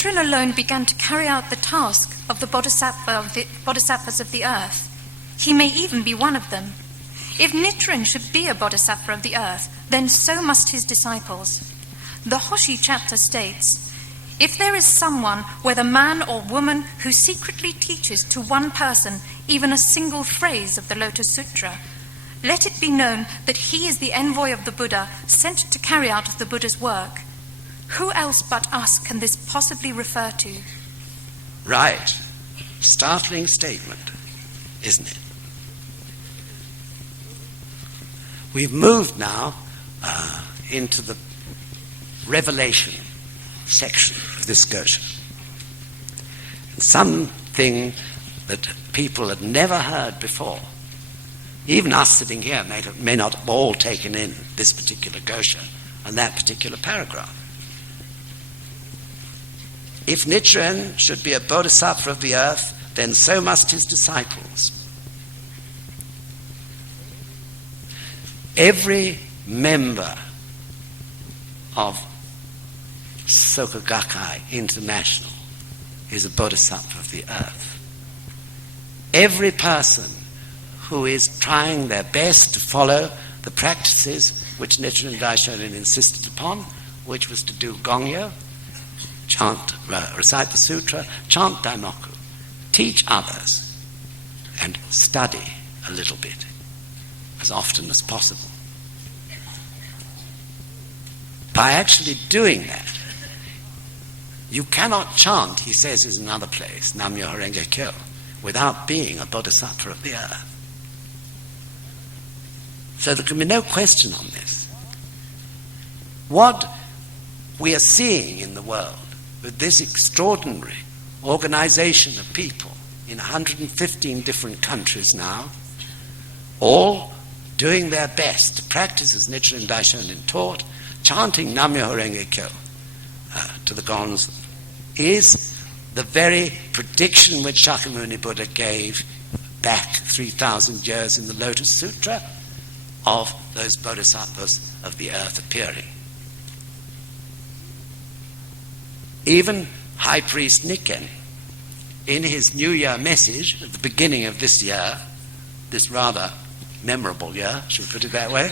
Nichiren alone began to carry out the task of the bodhisattvas of the earth. He may even be one of them. If Nichiren should be a bodhisattva of the earth, then so must his disciples. The Hoshi chapter states, if there is someone, whether man or woman, who secretly teaches to one person even a single phrase of the Lotus Sutra, let it be known that he is the envoy of the Buddha sent to carry out the Buddha's work. Who else but us can this possibly refer to? Right. Startling statement, isn't it? We've moved now into the revelation section of this Gosha. Something that people had never heard before. Even us sitting here may not have all taken in this particular Gosha and that particular paragraph. If Nichiren should be a bodhisattva of the earth, then so must his disciples. Every member of Soka Gakkai International is a bodhisattva of the earth. Every person who is trying their best to follow the practices which Nichiren Daishonin insisted upon, which was to do Gongyo, recite the sutra, chant Daimoku, teach others, and study a little bit, as often as possible. By actually doing that, you cannot chant, he says in another place, Nam-myoho Renge Kyo, without being a bodhisattva of the earth. So there can be no question on this. What we are seeing in the world with this extraordinary organization of people in 115 different countries now, all doing their best to practice as Nichiren Daishonin taught, chanting Nam-myoho Renge Kyo to the Gonzo, is the very prediction which Shakyamuni Buddha gave back 3,000 years in the Lotus Sutra of those bodhisattvas of the earth appearing. Even High Priest Nikken, in his New Year message at the beginning of this year, this rather memorable year, should we put it that way,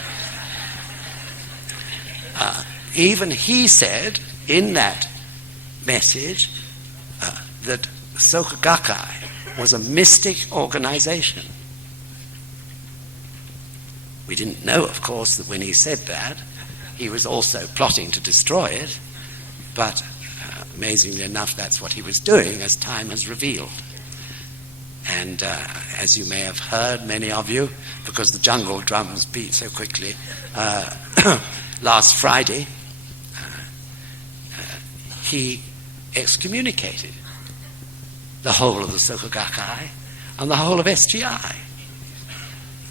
even he said in that message that Soka Gakkai was a mystic organization. We didn't know, of course, that when he said that, he was also plotting to destroy it, but amazingly enough, that's what he was doing, as time has revealed. And as you may have heard, many of you, because the jungle drums beat so quickly, last Friday, he excommunicated the whole of the Soka Gakkai and the whole of SGI.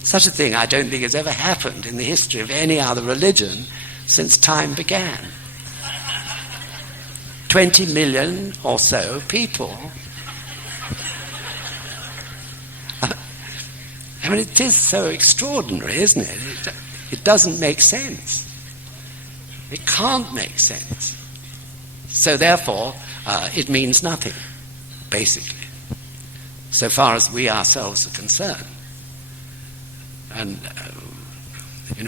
Such a thing I don't think has ever happened in the history of any other religion since time began. 20 million or so people. I mean, it is so extraordinary, isn't it? It doesn't make sense. It can't make sense. So therefore, it means nothing, basically, so far as we ourselves are concerned. And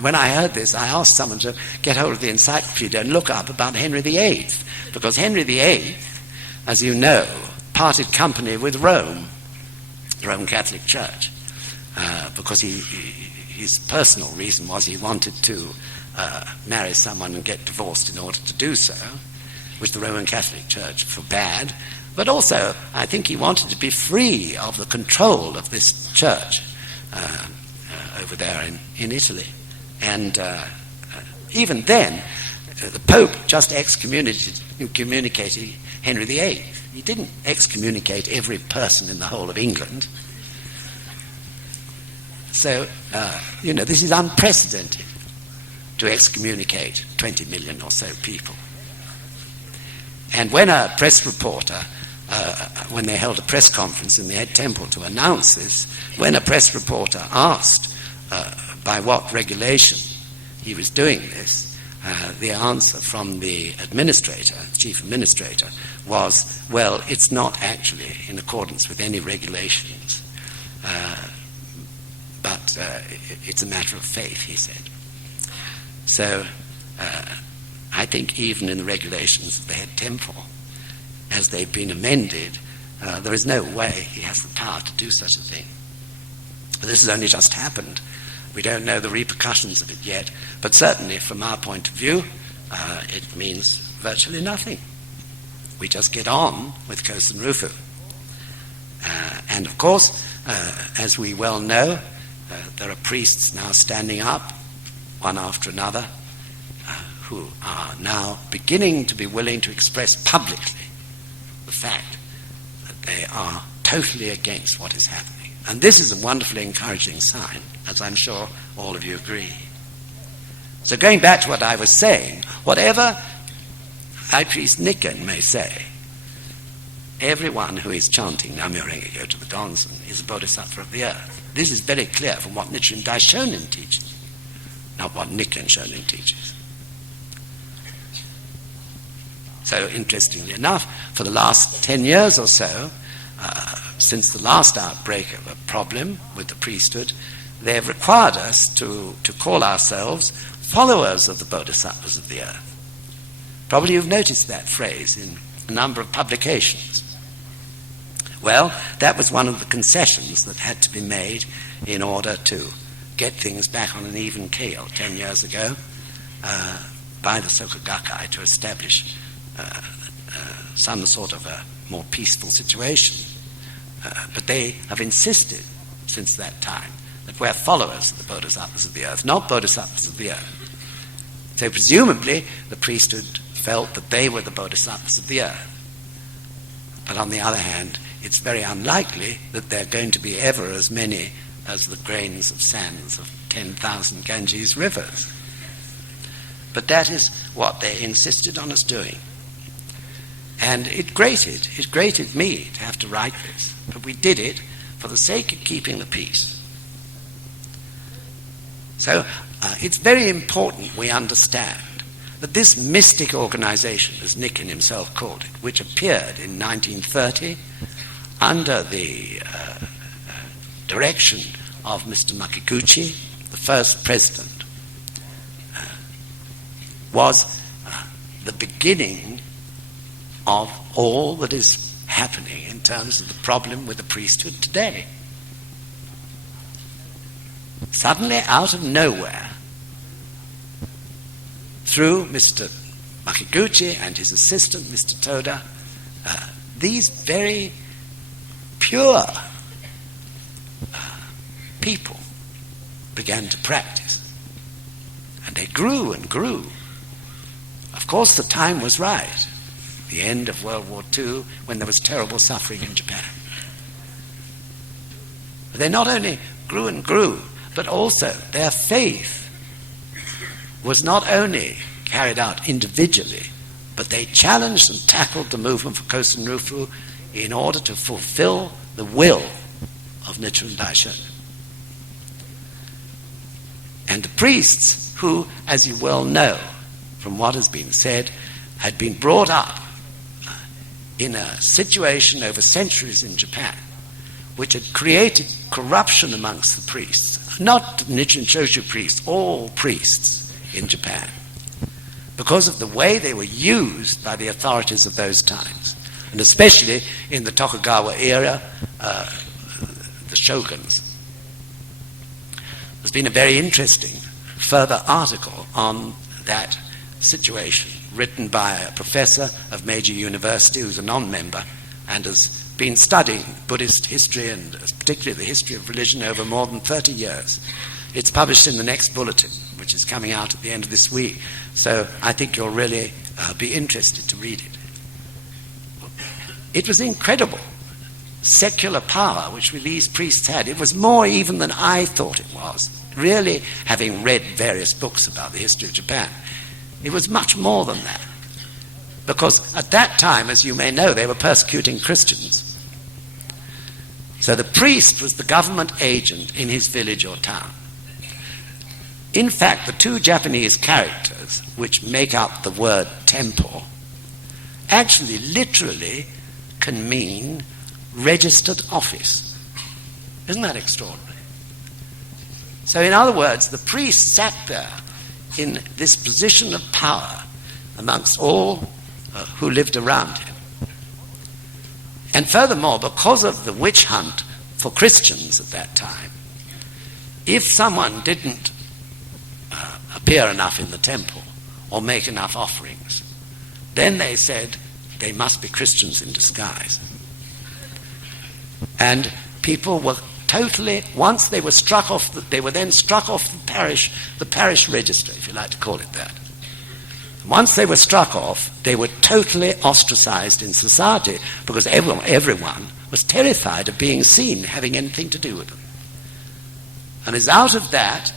when I heard this, I asked someone to get hold of the encyclopedia and look up about Henry VIII, because Henry VIII, as you know, parted company with Rome, the Roman Catholic Church, because his personal reason was he wanted to marry someone and get divorced in order to do so, which the Roman Catholic Church forbade. But also, I think he wanted to be free of the control of this church over there in Italy. And even then, the Pope just excommunicated Henry VIII. He didn't excommunicate every person in the whole of England. So, this is unprecedented, to excommunicate 20 million or so people. And when a press reporter, when they held a press conference in the Head Temple to announce this, when a press reporter asked by what regulation he was doing this, the answer from the administrator, chief administrator, was, well, it's not actually in accordance with any regulations, but it's a matter of faith, he said. So I think even in the regulations of the head temple, as they've been amended, there is no way he has the power to do such a thing. This has only just happened. We don't know the repercussions of it yet, but certainly from our point of view, it means virtually nothing. We just get on with Kosen Rufu. And of course, as we well know, there are priests now standing up, one after another, who are now beginning to be willing to express publicly the fact that they are totally against what is happening. And this is a wonderfully encouraging sign, as I'm sure all of you agree. So going back to what I was saying, whatever High Priest Nikken may say, everyone who is chanting Namyo Renge-kyo to the Gonzen is a bodhisattva of the earth. This is very clear from what Nichiren Daishonin teaches, not what Nikken Shonin teaches. So interestingly enough, for the last 10 years or so, since the last outbreak of a problem with the priesthood, they have required us to call ourselves followers of the bodhisattvas of the earth. Probably you've noticed that phrase in a number of publications. Well, that was one of the concessions that had to be made in order to get things back on an even keel 10 years ago by the Soka Gakkai to establish some sort of a more peaceful situation. But they have insisted since that time that we're followers of the bodhisattvas of the earth, not bodhisattvas of the earth. So presumably the priesthood felt that they were the bodhisattvas of the earth. But on the other hand, it's very unlikely that there are going to be ever as many as the grains of sands of 10,000 Ganges rivers. But that is what they insisted on us doing. And it grated me to have to write this, but we did it for the sake of keeping the peace. So it's very important we understand that this mystic organization, as Nikken himself called it, which appeared in 1930 under the direction of Mr. Makiguchi, the first president, was the beginning of all that is happening in terms of the problem with the priesthood today. Suddenly, out of nowhere, through Mr. Makiguchi and his assistant, Mr. Toda, these very pure people began to practice. And they grew and grew. Of course, the time was right, the end of World War II, when there was terrible suffering in Japan. But they not only grew and grew, but also their faith was not only carried out individually, but they challenged and tackled the movement for Kosen Rufu in order to fulfill the will of Nichiren Daishonin. And the priests who, as you well know from what has been said, had been brought up in a situation over centuries in Japan which had created corruption amongst the priests, not Nichiren Shoshu priests, all priests in Japan, because of the way they were used by the authorities of those times, and especially in the Tokugawa era, the shoguns. There's been a very interesting further article on that situation, written by a professor of Meiji University who's a non-member and has been studying Buddhist history and particularly the history of religion over more than 30 years. It's published in the next bulletin, which is coming out at the end of this week. So I think you'll really be interested to read it. It was incredible, secular power which these priests had. It was more even than I thought it was. Really, having read various books about the history of Japan, it was much more than that. Because at that time, as you may know, they were persecuting Christians. So the priest was the government agent in his village or town. In fact, the two Japanese characters which make up the word temple actually literally can mean registered office. Isn't that extraordinary? So in other words, the priest sat there in this position of power amongst all who lived around him. And furthermore, because of the witch hunt for Christians at that time, if someone didn't appear enough in the temple or make enough offerings, then they said they must be Christians in disguise. And people were totally, once they were struck off, they were then struck off the parish register, if you like to call it that. Once they were struck off, they were totally ostracized in society because everyone was terrified of being seen having anything to do with them. And it's out of that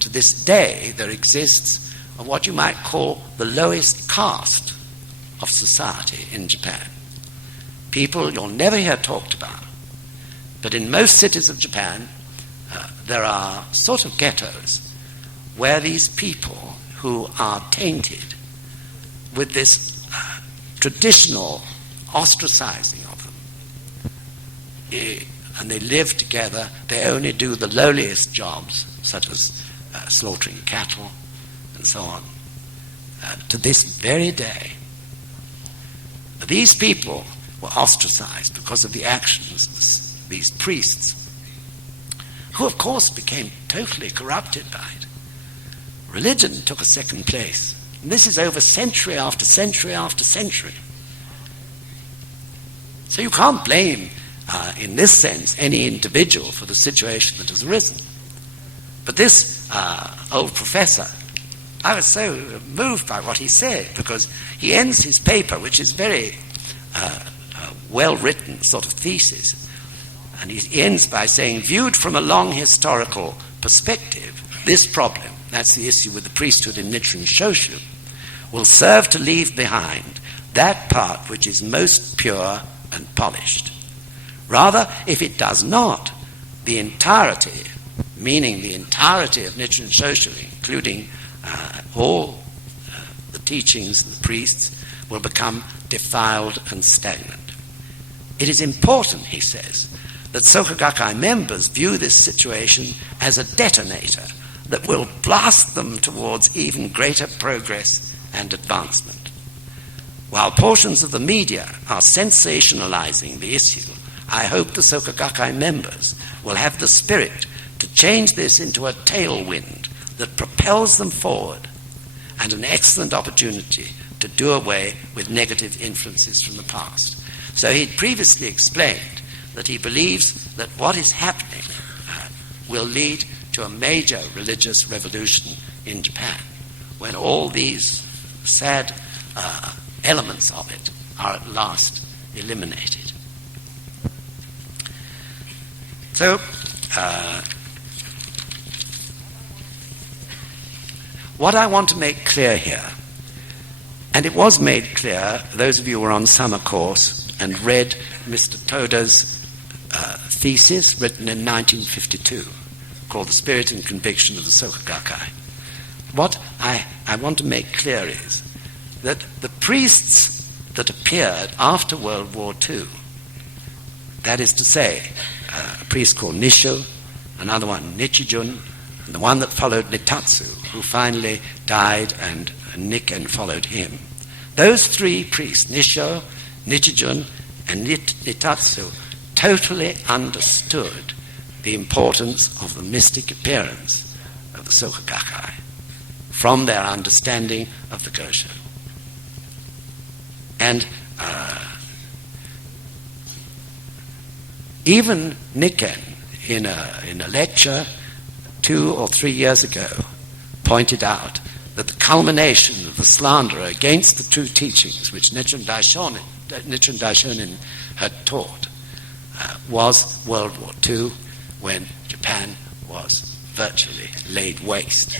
to this day there exists what you might call the lowest caste of society in Japan. People you'll never hear talked about. But in most cities of Japan, there are sort of ghettos where these people who are tainted with this traditional ostracizing of them, and they live together, they only do the lowliest jobs, such as slaughtering cattle and so on, to this very day. These people were ostracized because of the actions of these priests, who of course became totally corrupted by it. Religion took a second place. And this is over century after century after century. So you can't blame, in this sense, any individual for the situation that has arisen. But this old professor, I was so moved by what he said, because he ends his paper, which is very well-written sort of thesis, and he ends by saying, viewed from a long historical perspective, this problem, that's the issue with the priesthood in Nichiren Shoshu, will serve to leave behind that part which is most pure and polished. Rather, if it does not, the entirety, meaning the entirety of Nichiren Shoshu, including all the teachings of the priests, will become defiled and stagnant. It is important, he says, that Soka Gakkai members view this situation as a detonator that will blast them towards even greater progress and advancement. While portions of the media are sensationalizing the issue, I hope the Soka Gakkai members will have the spirit to change this into a tailwind that propels them forward, and an excellent opportunity to do away with negative influences from the past. So he'd previously explained that he believes that what is happening will lead to a major religious revolution in Japan, when all these sad elements of it are at last eliminated. So, what I want to make clear here, and it was made clear, those of you who were on summer course and read Mr. Toda's thesis written in 1952, called The Spirit and Conviction of the Soka Gakkai. What I want to make clear is that the priests that appeared after World War II, that is to say, a priest called Nisho, another one Nichijun, and the one that followed Nitatsu, who finally died and Nikken followed him. Those three priests, Nisho, Nichijun, and Nitatsu, totally understood the importance of the mystic appearance of the Soka Gakkai from their understanding of the Gosho. And even Nikken, in a lecture 2 or 3 years ago, pointed out that the culmination of the slander against the true teachings which Nichiren Daishonin had taught was World War II, when Japan was virtually laid waste.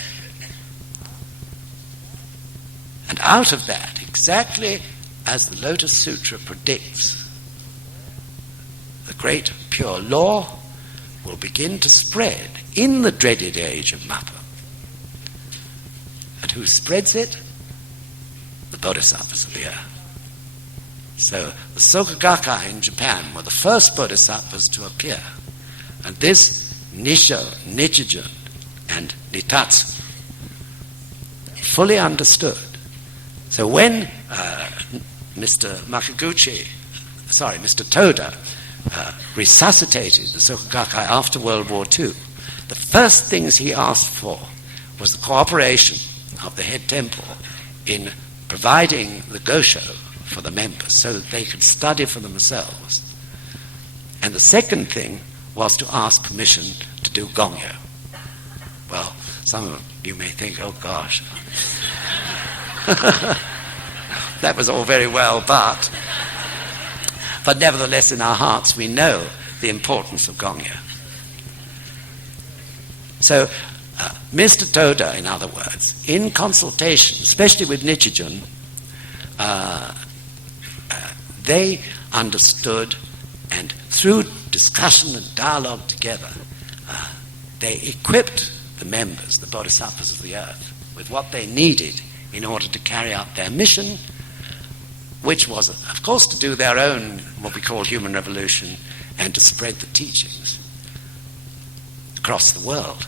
And out of that, exactly as the Lotus Sutra predicts, the great pure law will begin to spread in the dreaded age of Mappo. And who spreads it? The bodhisattvas of the earth. So the Soka Gakkai in Japan were the first bodhisattvas to appear. And this Nisho, Nichijun, and Nitatsu fully understood. So when Mr. Toda resuscitated the Soka Gakkai after World War II, the first things he asked for was the cooperation of the head temple in providing the gosho for the members so that they could study for themselves. And the second thing was to ask permission to do gongyo. Well, some of you may think, oh gosh, that was all very well, but nevertheless in our hearts we know the importance of gongyo. So Mr. Toda, in other words, in consultation, especially with Nichijun, they understood, and through discussion and dialogue together, they equipped the members, the bodhisattvas of the earth, with what they needed in order to carry out their mission, which was, of course, to do their own, what we call human revolution, and to spread the teachings across the world.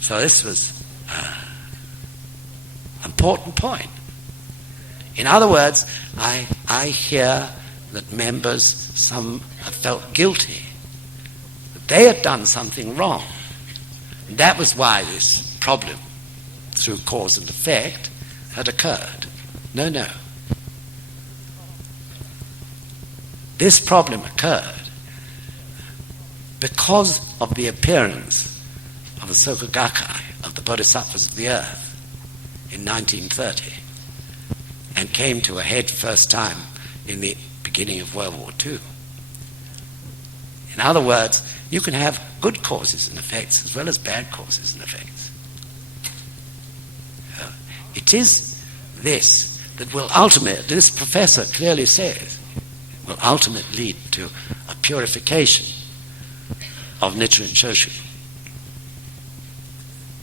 So this was an important point. In other words, I hear that members, some have felt guilty, that they had done something wrong. And that was why this problem, through cause and effect, had occurred. No. This problem occurred because of the appearance of the Soka Gakkai, of the bodhisattvas of the earth, in 1930, and came to a head first time in the beginning of World War II. In other words, you can have good causes and effects as well as bad causes and effects. It is this that will ultimately, this professor clearly says, will ultimately lead to a purification of Nichiren Shoshu.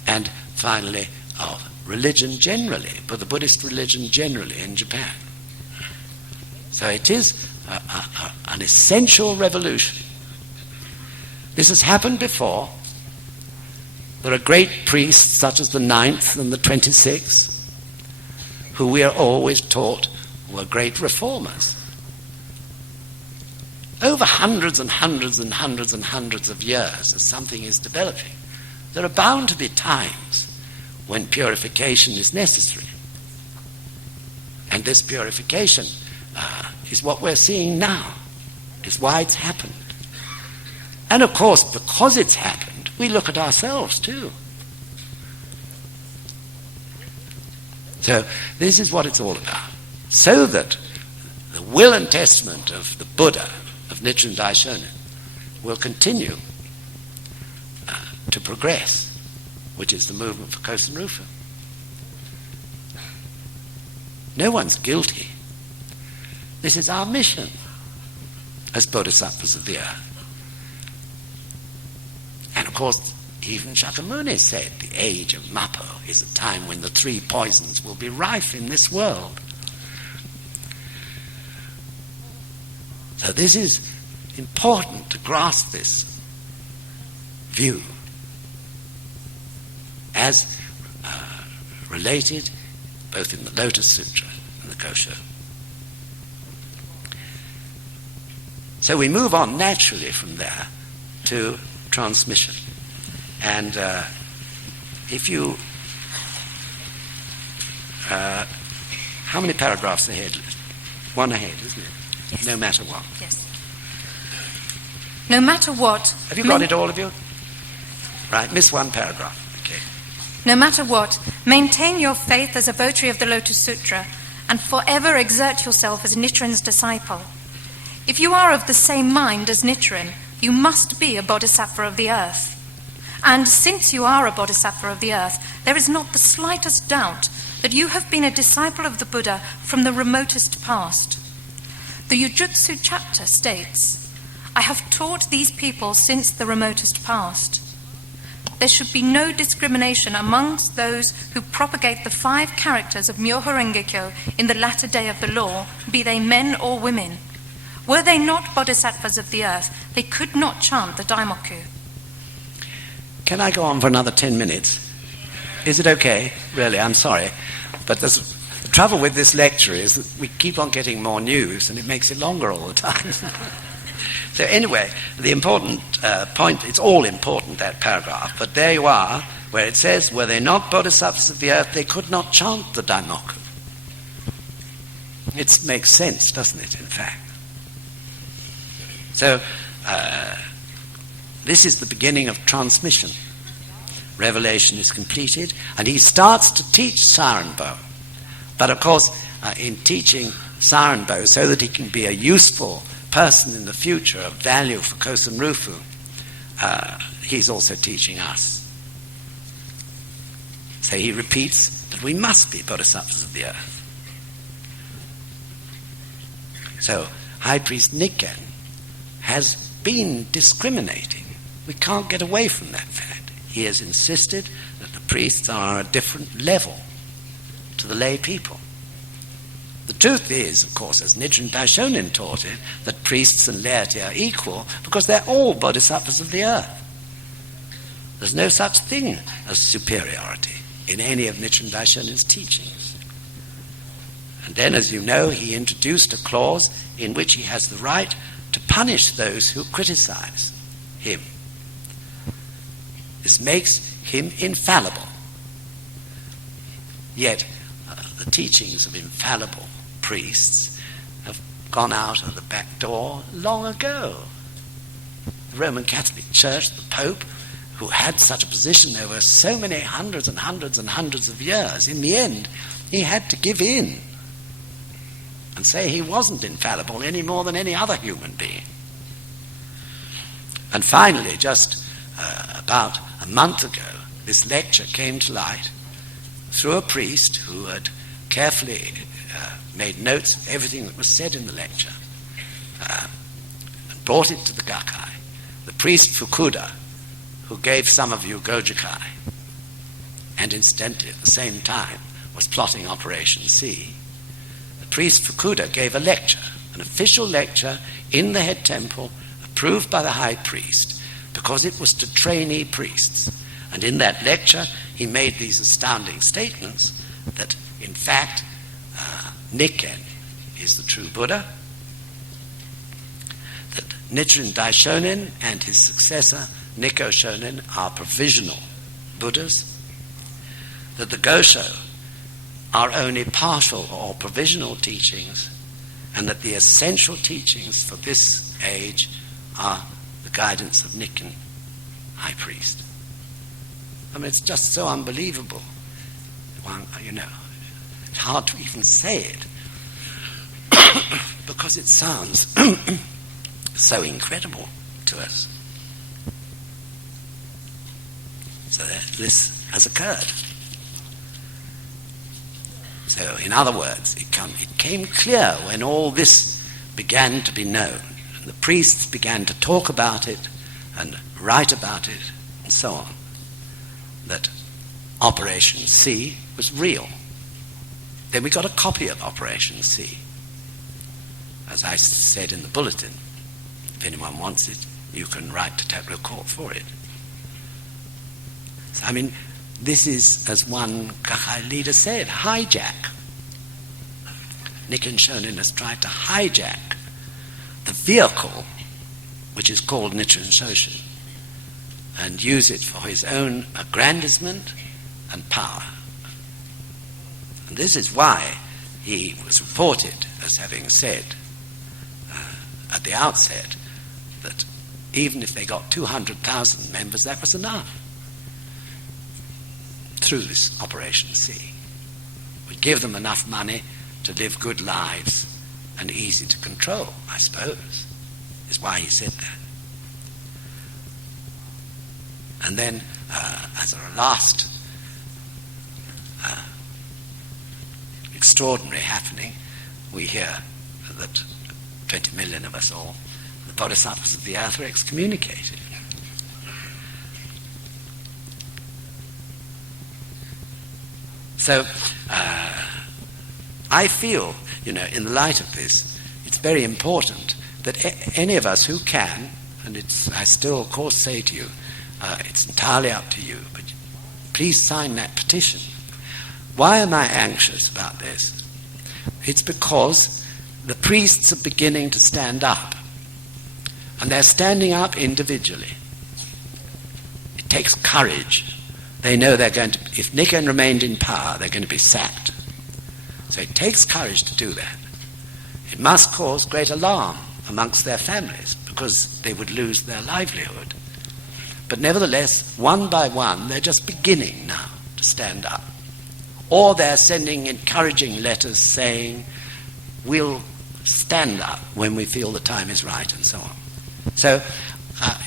And finally, of religion generally, but the Buddhist religion generally in Japan. So it is an essential revolution. This has happened before. There are great priests such as the 9th and the 26th, who we are always taught were great reformers. Over hundreds and hundreds and hundreds and hundreds of years as something is developing, there are bound to be times when purification is necessary. And this purification is what we're seeing now, is why it's happened. And of course, because it's happened, we look at ourselves too. So this is what it's all about. So that the will and testament of the Buddha, of Nichiren Daishonin, will continue to progress, which is the movement for Kosen Rufu. No one's guilty. This is our mission as bodhisattvas of the earth. And of course, even Shakyamuni said the age of Mappo is a time when the 3 poisons will be rife in this world. So this is important to grasp this view as related both in the Lotus Sutra and the Kosho. So we move on naturally from there to transmission. And if you... how many paragraphs ahead? 1 ahead, isn't it? Yes. No matter what. Yes. No matter what... Have you got it, all of you? Right, miss 1 paragraph. Okay. No matter what, maintain your faith as a votary of the Lotus Sutra and forever exert yourself as Nichiren's disciple. If you are of the same mind as Nichiren, you must be a bodhisattva of the earth. And since you are a bodhisattva of the earth, there is not the slightest doubt that you have been a disciple of the Buddha from the remotest past. The Jujutsu chapter states, I have taught these people since the remotest past. There should be no discrimination amongst those who propagate the 5 characters of Myoho Renge-kyo in the latter day of the law, be they men or women. Were they not bodhisattvas of the earth, they could not chant the Daimoku. Can I go on for another 10 minutes? Is it okay? Really, I'm sorry. But the trouble with this lecture is that we keep on getting more news and it makes it longer all the time. So anyway, the important point, it's all important, that paragraph, but there you are, where it says, were they not bodhisattvas of the earth, they could not chant the Daimoku. It makes sense, doesn't it, in fact? So, this is the beginning of transmission. Revelation is completed, and he starts to teach Sarenbo. But of course, in teaching Sarenbo, so that he can be a useful person in the future of value for Kosen Rufu, he's also teaching us. So he repeats that we must be bodhisattvas of the earth. So High Priest Nikken has been discriminating. We can't get away from that fact. He has insisted that the priests are on a different level to the lay people. The truth is, of course, as Nichiren Daishonin taught it, that priests and laity are equal because they're all bodhisattvas of the earth. There's no such thing as superiority in any of Nichiren Daishonin's teachings. And then, as you know, he introduced a clause in which he has the right to punish those who criticize him. This makes him infallible. Yet, the teachings of infallible priests have gone out of the back door long ago. The Roman Catholic Church, the Pope, who had such a position over so many hundreds and hundreds and hundreds of years, in the end, he had to give in and say he wasn't infallible any more than any other human being. And finally, just about a month ago, this lecture came to light through a priest who had carefully made notes of everything that was said in the lecture and brought it to the Gakkai. The priest Fukuda, who gave some of you Gojukai, and incidentally at the same time was plotting Operation C, the priest Fukuda gave a lecture, an official lecture in the head temple approved by the high priest because it was to trainee priests. And in that lecture he made these astounding statements that in fact Nikken is the true Buddha, that Nichiren Daishonin and his successor Nikko Shonin are provisional Buddhas, that the Gosho are only partial or provisional teachings, and that the essential teachings for this age are the guidance of Nikken, High Priest. I mean, it's just so unbelievable. It's hard to even say it because it sounds so incredible to us. So this has occurred. So, in other words, it came clear when all this began to be known, and the priests began to talk about it and write about it and so on, that Operation C was real. Then we got a copy of Operation C. As I said in the bulletin, if anyone wants it, you can write to Tokyo Court for it. So, I mean, this is, as one Gakkai leader said, hijack. Nikken Shonin has tried to hijack the vehicle which is called Nichiren Shoshin and use it for his own aggrandizement and power. And this is why he was reported as having said at the outset that even if they got 200,000 members, that was enough through this Operation C. Would give them enough money to live good lives and easy to control, I suppose, is why he said that. And then, as a last extraordinary happening, we hear that 20 million of us all, the bodhisattvas of the earth are excommunicated. So I feel, in the light of this, it's very important that any of us who can, and I still, of course, say to you, it's entirely up to you, but please sign that petition. Why am I anxious about this? It's because the priests are beginning to stand up, and they're standing up individually. It takes courage. They know they're going to, if Nichiren remained in power, they're going to be sacked. So it takes courage to do that. It must cause great alarm amongst their families because they would lose their livelihood. But nevertheless, one by one, they're just beginning now to stand up. Or they're sending encouraging letters saying, we'll stand up when we feel the time is right, and so on. So,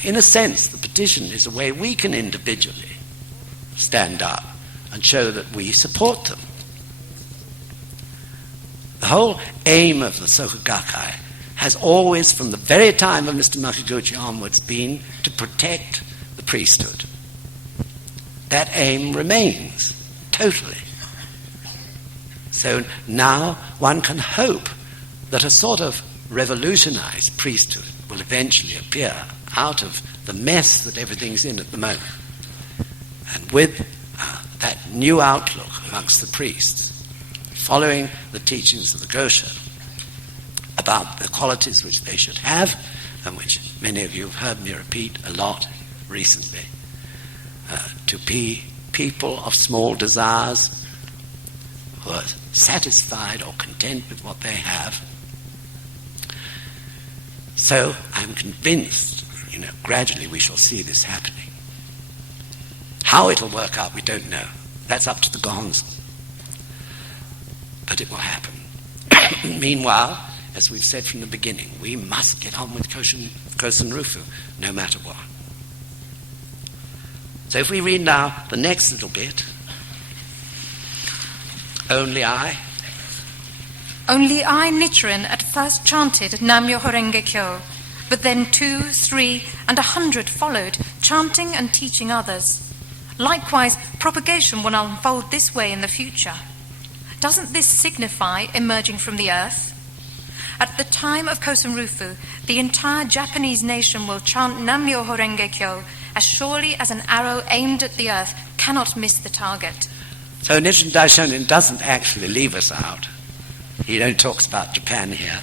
in a sense, the petition is a way we can individually stand up and show that we support them. The whole aim of the Soka Gakkai has always, from the very time of Mr. Makiguchi onwards, been to protect the priesthood. That aim remains, totally. So now one can hope that a sort of revolutionized priesthood will eventually appear out of the mess that everything's in at the moment. And with that new outlook amongst the priests, following the teachings of the Gosha about the qualities which they should have, and which many of you have heard me repeat a lot recently, to be people of small desires, who are satisfied or content with what they have. So I'm convinced, gradually we shall see this happening. How it'll work out, we don't know. That's up to the Gonzo. But it will happen. Meanwhile, as we've said from the beginning, we must get on with Kosen Rufu, no matter what. So if we read now the next little bit, Only I, Nichiren, at first chanted Nam-myoho Renge Kyo, but then 2, 3, and 100 followed, chanting and teaching others. Likewise, propagation will unfold this way in the future. Doesn't this signify emerging from the earth? At the time of Kosen Rufu, the entire Japanese nation will chant Nam-myoho Renge Kyo as surely as an arrow aimed at the earth cannot miss the target. So Nichiren Daishonin doesn't actually leave us out. He only talks about Japan here.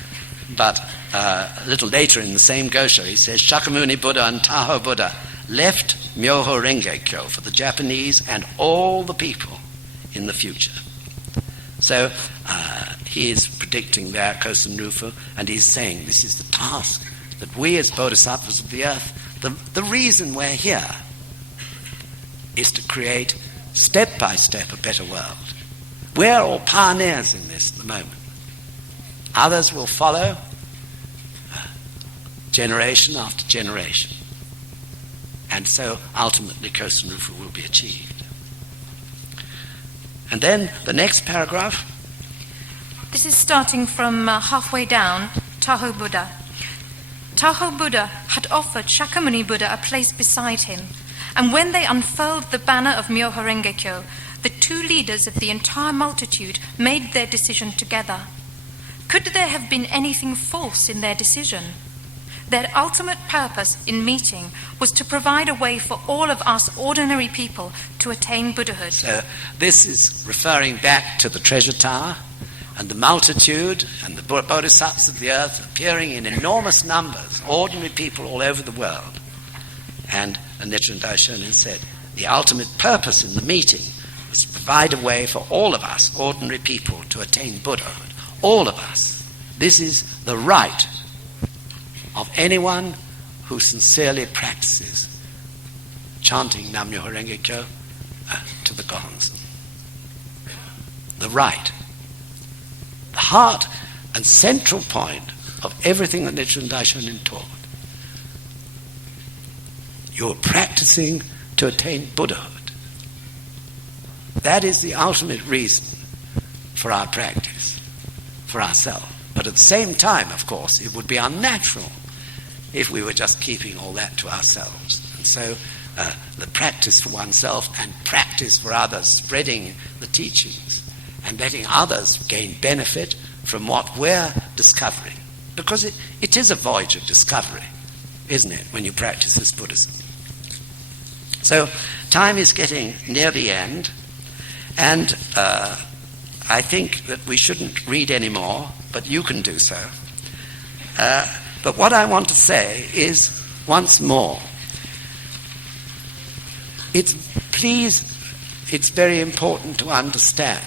But a little later in the same Gosho, he says, Shakyamuni Buddha and Taho Buddha left Myoho Renge Kyo for the Japanese and all the people in the future. So he is predicting their Kosen Rufu, and he's saying this is the task that we as bodhisattvas of the earth, the reason we're here is to create step by step a better world. We're all pioneers in this at the moment. Others will follow, generation after generation. And so ultimately Kosen Rufu will be achieved. And then the next paragraph. This is starting from halfway down, Taho Buddha. Taho Buddha had offered Shakyamuni Buddha a place beside him, and when they unfurled the banner of Myoho Renge Kyo, the two leaders of the entire multitude made their decision together. Could there have been anything false in their decision? Their ultimate purpose in meeting was to provide a way for all of us ordinary people to attain Buddhahood. So this is referring back to the treasure tower and the multitude and the bodhisattvas of the earth appearing in enormous numbers, ordinary people all over the world. And Nichiren Daishonin said, the ultimate purpose in the meeting was to provide a way for all of us, ordinary people, to attain Buddhahood. All of us. This is the right of anyone who sincerely practices chanting Nam-myoho Renge Kyo to the Gonzo. The right. The heart and central point of everything that Nichiren Daishonin taught. You're practicing to attain Buddhahood. That is the ultimate reason for our practice, for ourselves. But at the same time, of course, it would be unnatural if we were just keeping all that to ourselves. And so the practice for oneself and practice for others, spreading the teachings and letting others gain benefit from what we're discovering. Because it is a voyage of discovery, isn't it, when you practice this Buddhism? So time is getting near the end, and I think that we shouldn't read any more, but you can do so. But what I want to say is, once more, it's very important to understand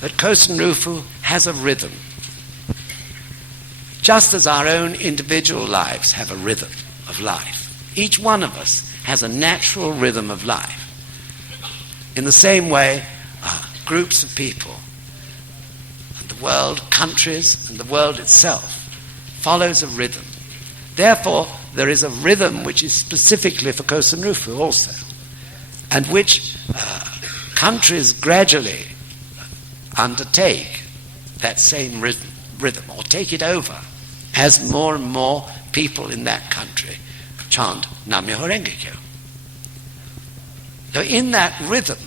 that Kosen Rufu has a rhythm, just as our own individual lives have a rhythm of life. Each one of us has a natural rhythm of life. In the same way, groups of people, and the world, countries, and the world itself follows a rhythm. Therefore, there is a rhythm which is specifically for Kosen Rufu also, and which countries gradually undertake that same rhythm, or take it over, as more and more people in that country chant Nam-myoho Renge Kyo. So in that rhythm,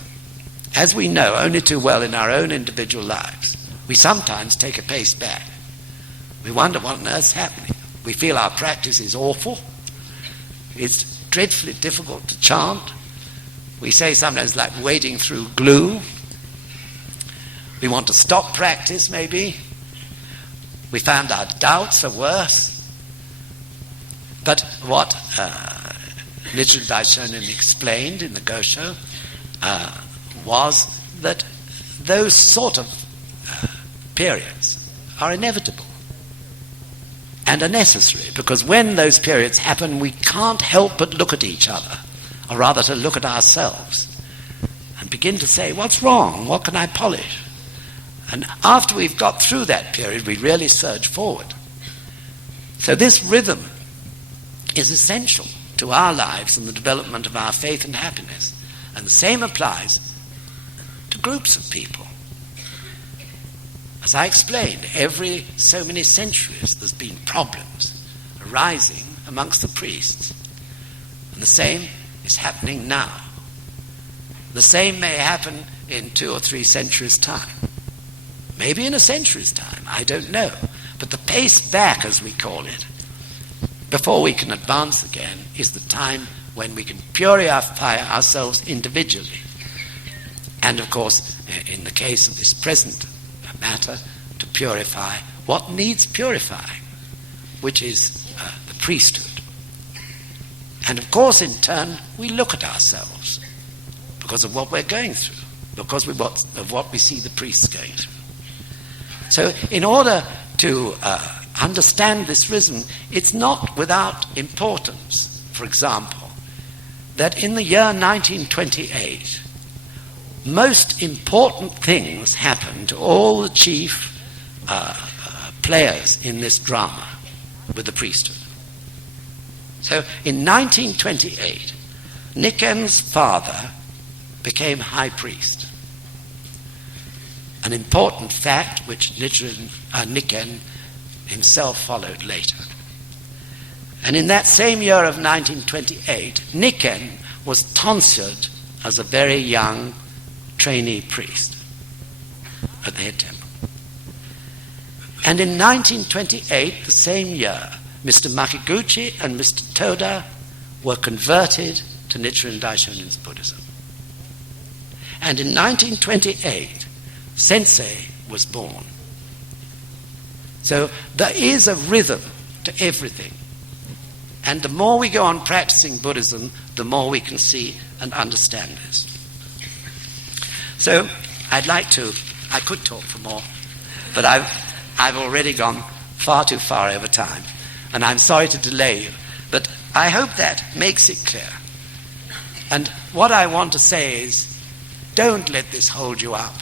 as we know only too well in our own individual lives, we sometimes take a pace back. We wonder what on earth's happening. We feel our practice is awful. It's dreadfully difficult to chant. We say sometimes like wading through glue. We want to stop practice, maybe. We found our doubts are worse. But what Nichiren Daishonin explained in the Gosho was that those sort of periods are inevitable and are necessary, because when those periods happen, we can't help but look at each other, or rather to look at ourselves, and begin to say, what's wrong? What can I polish? And after we've got through that period, we really surge forward. So this rhythm is essential to our lives and the development of our faith and happiness. And the same applies to groups of people. As I explained, every so many centuries there's been problems arising amongst the priests. And the same is happening now. The same may happen in 2 or 3 centuries' time. Maybe in a century's time, I don't know. But the pace back, as we call it, before we can advance again, is the time when we can purify ourselves individually. And of course, in the case of this present matter, to purify what needs purifying, which is the priesthood. And of course, in turn, we look at ourselves because of what we're going through, because of what we see the priests going through. So in order to understand this rhythm, it's not without importance, for example, that in the year 1928, most important things happened to all the chief players in this drama with the priesthood. So in 1928, Nikken's father became high priest. An important fact which Nikken himself followed later. And in that same year of 1928, Nikken was tonsured as a very young trainee priest at the head temple. And in 1928, the same year, Mr. Makiguchi and Mr. Toda were converted to Nichiren Daishonin's Buddhism. And in 1928, Sensei was born. So there is a rhythm to everything. And the more we go on practicing Buddhism, the more we can see and understand this. So I could talk for more, but I've already gone far too far over time, and I'm sorry to delay you, but I hope that makes it clear. And what I want to say is, don't let this hold you up.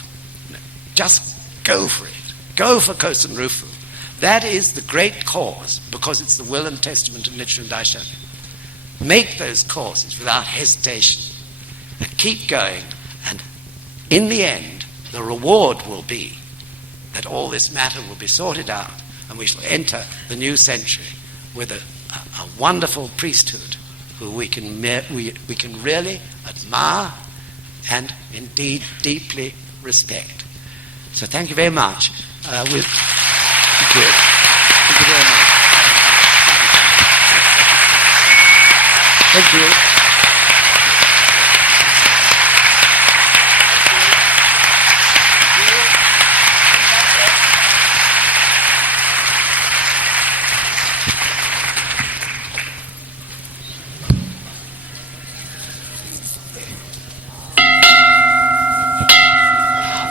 Just go for it. Go for Kosen Rufu. That is the great cause, because it's the will and testament of Nichiren Daishonin. Make those causes without hesitation and keep going, and in the end, the reward will be that all this matter will be sorted out and we shall enter the new century with a a wonderful priesthood who we can really admire and indeed deeply respect. So thank you very much. Thank you. Thank you very much. Thank you.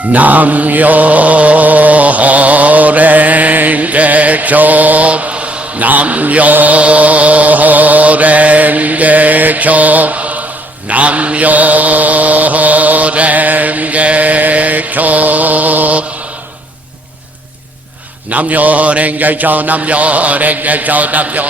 Nam yo renge kyo, Nam yo renge kyo, Nam yo renge kyo, Nam yo renge kyo, Nam yo renge kyo, Nam yo.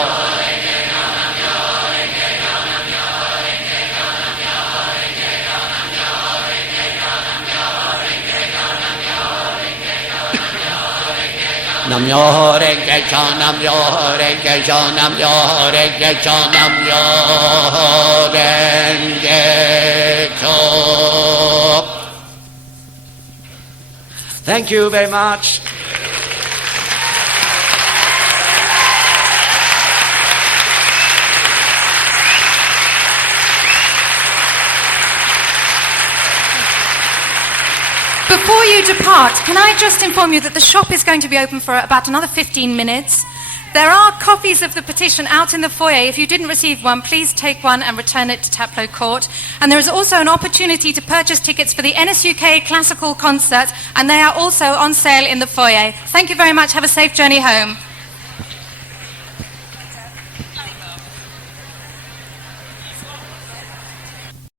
Nam yo renge kyo, Nam yo renge kyo, Nam yo renge kyo, Nam yo renge kyo. Thank you very much. Before you depart, can I just inform you that the shop is going to be open for about another 15 minutes. There are copies of the petition out in the foyer. If you didn't receive one, please take one and return it to Taplow Court. And there is also an opportunity to purchase tickets for the NSUK Classical Concert, and they are also on sale in the foyer. Thank you very much. Have a safe journey home.